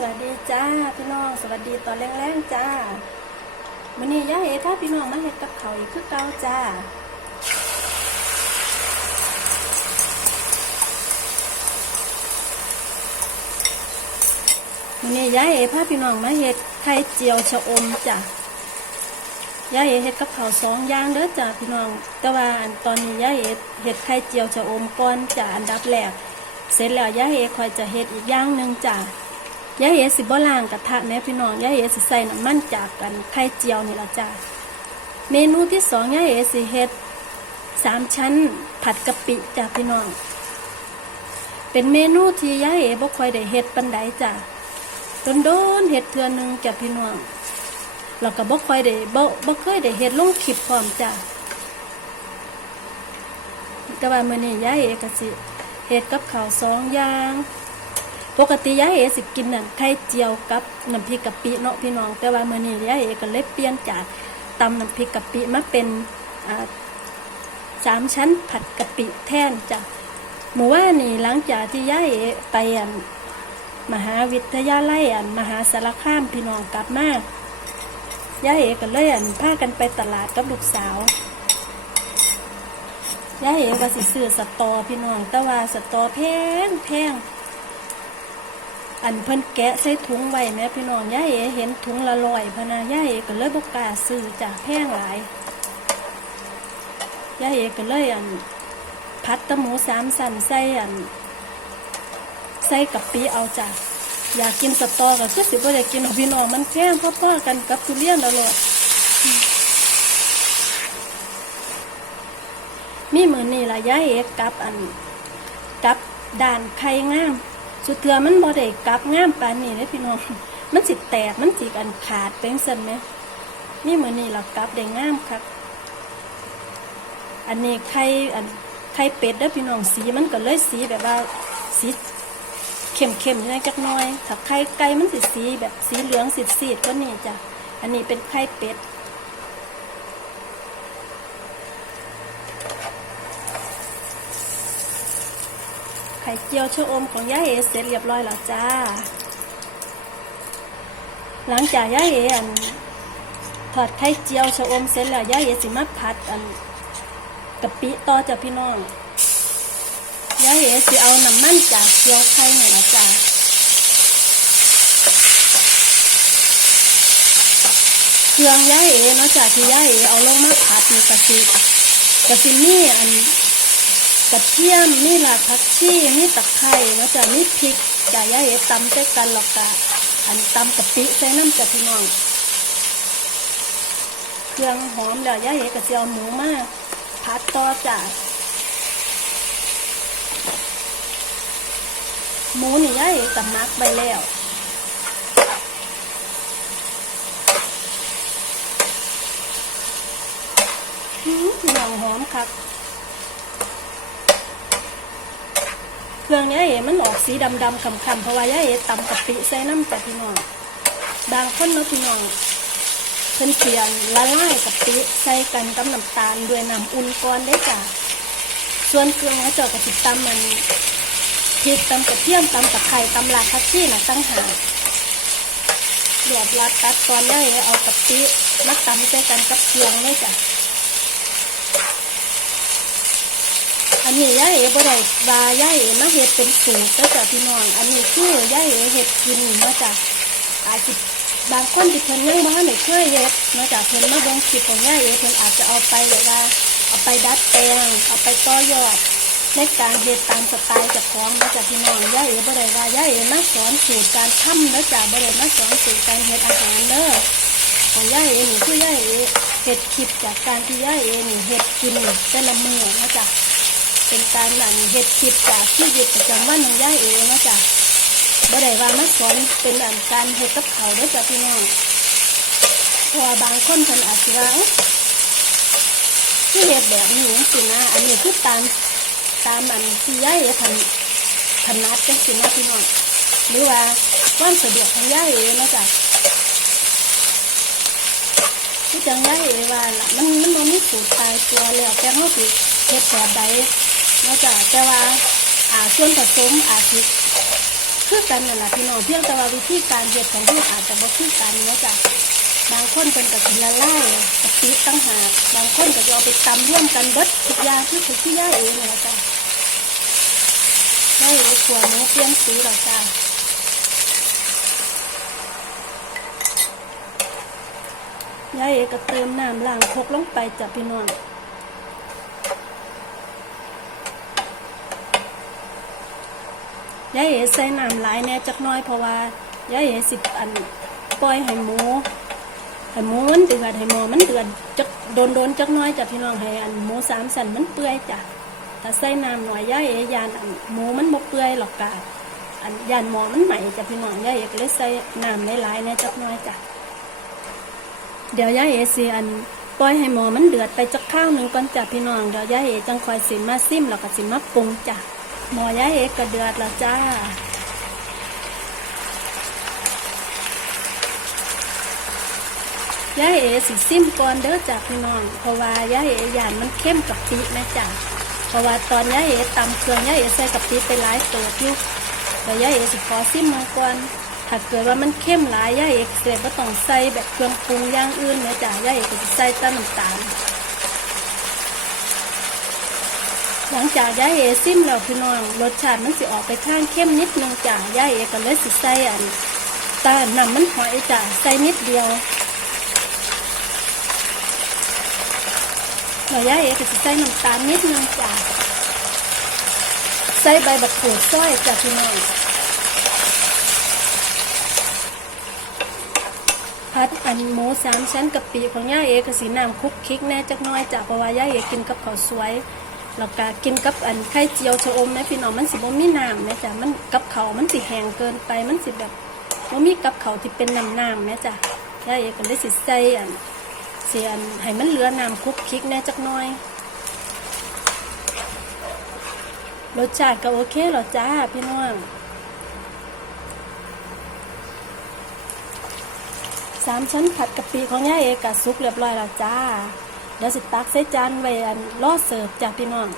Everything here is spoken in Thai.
สวัสดีจ้าพี่น้องสวัสดีตอนแรงๆจ้ามื้อนี้ย่าเอ๋ถ้าพี่น้องมาเฮ็ดกับเขาอีกคือเก่าจ้ามื้อนี้ย่าเอ๋พาพี่น้องมาเฮ็ดไข่เจียวชะอมจ้ะย่าเอ๋เฮ็ดกับเขาสองอย่างเด้อจ้าพี่น้อง แต่ว่าตอนนี้ย่าเอ๋เฮ็ดไข่เจียวชะอมก่อนจ้าอันดับแรกเสร็จแล้วย่าเอ๋คอยจะเฮ็ดอีกอย่างหนึ่งจ้า ยายเอสิบ่ล่างกระทะแม่พี่น้องยายเอสิใส่น้ำมันจากกันไข่เจียวนี่ละจ้าเมนูที่สองยายเอสิเฮ็ดสามชั้นผัดกะปิจ้าพี่น้อง เป็นเมนูที่ยายเอบ่ค่อยได้เฮ็ดปันใดจ้าโดนๆเฮ็ดเทื่อหนึงจ้าพี่น้องแล้วก็บ่ค่อยได้บ่บ่เคยได้เฮ็ดลงคลิปพร้อมจ้าแต่ว่ามื้อนี้ยายเอก็สิเฮ็ดกับข้าวสองอย่าง ปกติยายเอสิกินนั่นไข่เจียวกับน้ำพริกกะปิเนาะพี่น้อง แต่ว่ามื้อนี้ยายเอก็เลยเปลี่ยนจากตำน้ำพริกกะปิมาเป็นสามชั้นผัดกะปิแทนจ้ะเมื่านนี้หลังจากที่ยายเอไปอันมหาวิทยาลัยอันมหาสารคามพี่น้องกลับมายายเอก็เลยอันพากันไปตลาดกับลูกสาวยายเอว่าสิซื้อสตอพี่น้อง แต่ว่าสตอแพงแพง อันเพิ่นแกะใส่ถุงไว้แม่พี่น้องย่าเอ๋เห็นถุงละลอยพนะย่าเอ๋ก็เลยบ่กล้าซื้อจ้ะแพงหลายย่าเอ๋ก็เลยอันพัดตะหมูสามสันใส่อันใส่กับปีเอาจ้ะอยากกินสตอก็คือสิบ่ได้กินของพี่น้องมันแพงพอๆกันกับทุเรียนแล้วโลดมีมือนี้ล่ะย่าเอ๋กับอันกับด่านไข่งาม สุดเทือมันบ่ได้กลับงามปานนี้เลยพี่น้อง มันสิแตกมันสิอันขาดเป็นสันไหมนี่เหมือนนี่เรากลับได้งามครับ อันนี้ไข่อันไข่เป็ดเด้อพี่น้องสีมันก็เลยสีแบบว่าสีเข้มๆนี่จักหน่อย ถ้าไข่ไก่มันสิสีแบบสีเหลืองสีดๆก็นี่จ้ะ อันนี้เป็นไข่เป็ด ข่เจียวชะอมของย่าเอเสร็จเรียบร้อยแล้วจ้า หลังจากย่าเออันทอดไข่เจียวชะอมเสร็จแล้วย่าเอสิมาผัดอันกะปิต่อจากพี่น้องย่าเอสิเอาน้ำมันจากเจียวไข่นี่ละจ้าเครื่องย่าเอเนาะจากที่ย่าเอเอาลงมาผัดนี่กะสิกะสินี่อัน กระเทียมมีหลากผักชีมีตะไคร้เนาะจ้ะมีพริกจ่ายาเอ๋ตำใส่กันหรอกกะอันตำกะปิใส่น้ำจ้ะพี่น้องเครื่องหอมแล้วยาเอ๋ก็จะเอาหมูมากผัดต่อจ้ะหมูนี่ยาเอ๋กับมักไปแล้วหืมพี่น้องหอมคัก เครื่องย่าเอ๋มันออกสีดำๆคำๆเพราะว่าย่าเอ๋ตำกะปิใส่น้ำจากพี่น้องบางคนเนาะพี่น้องเพิ่นเสียนละลายกะปิใส่กันกับน้ำตาลด้วยน้ำอุ่นก่อนได้จ้ะส่วนเครื่องเขาเจอกะติตำมันพริกตำกระเทียมตำตะไคร้ตำลาคัตชี่นะตั้งหากเดือดรัดตัดตอนย่าเอ๋เอากะปิมาตำใส่กันกับเครื่องเลยจ้ะ อันนี้ย่าเอ๋บ่ได้ว่าย่าเอ๋มาเฮ็ดเป็นสูตรแล้วจ้ะพี่น้อง อันนี้คือย่าเอ๋เฮ็ดกินมาจากอาจสิบางคนที่เพิ่นยังบ่ทันได้เคยเฮ็ดมาจากเพิ่นมาเบิ่งคลิปของย่าเอ๋เพิ่นอาจจะเอาไปแบบว่าเอาไปดัดแปลงเอาไปต่อยอดในการเฮ็ดตามสไตล์จ้าของมาจากพี่น้องย่าเอ๋บ่ได้ว่าย่าเอ๋มาสอนสูตรการทำแล้วจ้ะบ่ได้มาสอนสูตรการเฮ็ดอาหารเด้อของย่าเอ๋นี่คือย่าเอ๋เฮ็ดคลิปจากการที่ย่าเอ๋นี่เฮ็ดกินแต่ละมื้อนะจ๊ะ เป็นการหลั่นเห็ดคลิปจากชีวิตประจำวันของย่าเองนะจ๊ะบ่ได้ว่ามาสอนเป็นอันการเห็ดกับเขาด้วยจ้ะพี่น้องเพราะบางคนเพิ่นอาจจะว่าเอ๊ะคือเห็ดแบบนี้สินะ อันนี้คือตามตามอันที่ย่าเองทันถนัดจังสินะพี่น้องหรือว่าความสะดวกของย่าเองนะจ๊ะที่จังย่าเองว่าล่ะมันมันบ่มีสูตรตายตัวแล้วแต่เฮาสิเฮ็ดแบบใด นอกจากแต่ว่าอ่าส่วนผสมอาจจะคือคือกันนั่นแหละพี่น้องเพียงแต่ว่าวิธีการเฮ็ดของเพิ่นอาจจะบ่คือกันนะจ้ะบางคนเป็นกับละลายกะปิตั้งหากบางคนก็จะเอาไปตำร่วมกันเบิดทุกอย่างคือที่ย่าเองนี่แหละจ้ะย่าเองขวหมูเปลี่ยนสีหรอกจ้ะย่าเอก็เติมน้ำล้างคกลงไปจ้ะพี่น้อง ยายเอ๋ใส่น้ำหลายแน่จักน้อยเพราะว่ายายเอ๋สิอันปล่อยให้หมูให้หมูมันเดือดให้หมอมันเดือดจักโดนโดนจักน้อยจ้ะพี่น้องให้อันหมูสามสันมันเปื่อยจ้ะถ้าใส่น้ำหน่อยยายเอ๋ยานอันหมูมันบ่เปื่อยหรอกกะอันยานหมอมันใหม่จ้ะพี่น้องยายเอ๋ก็เลยใส่น้ำหลายๆแน่จักน้อยจ้ะเดี๋ยวยายเอ๋สิอันปล่อยให้หมอมันเดือดไปจักข้าวหนึ่งก่อนจ้ะพี่น้องเดี๋ยวยายเอ๋จังคอยสิมาซิมแล้วก็สิมาปรุงจ้ะ หมอยายเอกก็เดือดแล้วจ้ายายเอสิซิมก่อนเด้อจ้ะพี่น้อง เพราะว่ายายเอยานมันเข้มกับปีนะจ้ะเพราะว่าตอนยายเอตำเครื่องยายเอใส่กับปีไปหลายตัวอยู่แต่ยายเอสิขอซิมมาก่อนถ้าเกิดว่ามันเข้มหลายยายเอกเสียก็ต้องใส่แบบเครื่องปรุงอย่างอื่นนะจ้ะยายเอกก็จะใส่ต้น้ำตาล หลังจากย่าเอซิมแล้วพี่น้องรสชาติมันสิออกไปข้างเข้มนิดนึงจ้ะย่าเอก็เลยสิใส่อันตาน้ำมันหอยจ้ะใส่นิดเดียวแล้วย่าเอก็สิใส่น้ำตาลนิดนึงจ้ะใส่ใบบักกูดซอยจ้ะพี่น้องพัดอันหมูสามชั้นกับปีของย่าเอก็สีน้ำคุกคิกแน่จักน้อยจ้ะเพราะว่าย่าเอกินกับข้าวสวย แล้วก็กินกับอันไข่เจียวชะอมนะพี่น้องมันสิบ่มีน้ำแม่จ้ะมันกับเขามันสิแห้งเกินไปมันสิแบบบ่มีกับเขาที่เป็นน้ำน้ำแม่จ้ะยายเอกก็เลยสิใส่อันเสียอันให้มันเหลือน้ำคลุกคลิกแน่จักหน่อยรสชาติก็โอเคหรอจ้าพี่น้องสามชั้นผัดกะปิของย่าเอกก็สุกเรียบร้อยแล้วจ้า เดี๋ยวสิตักใส่จานไว้อันรอเสิร์ฟจากพี่น้อง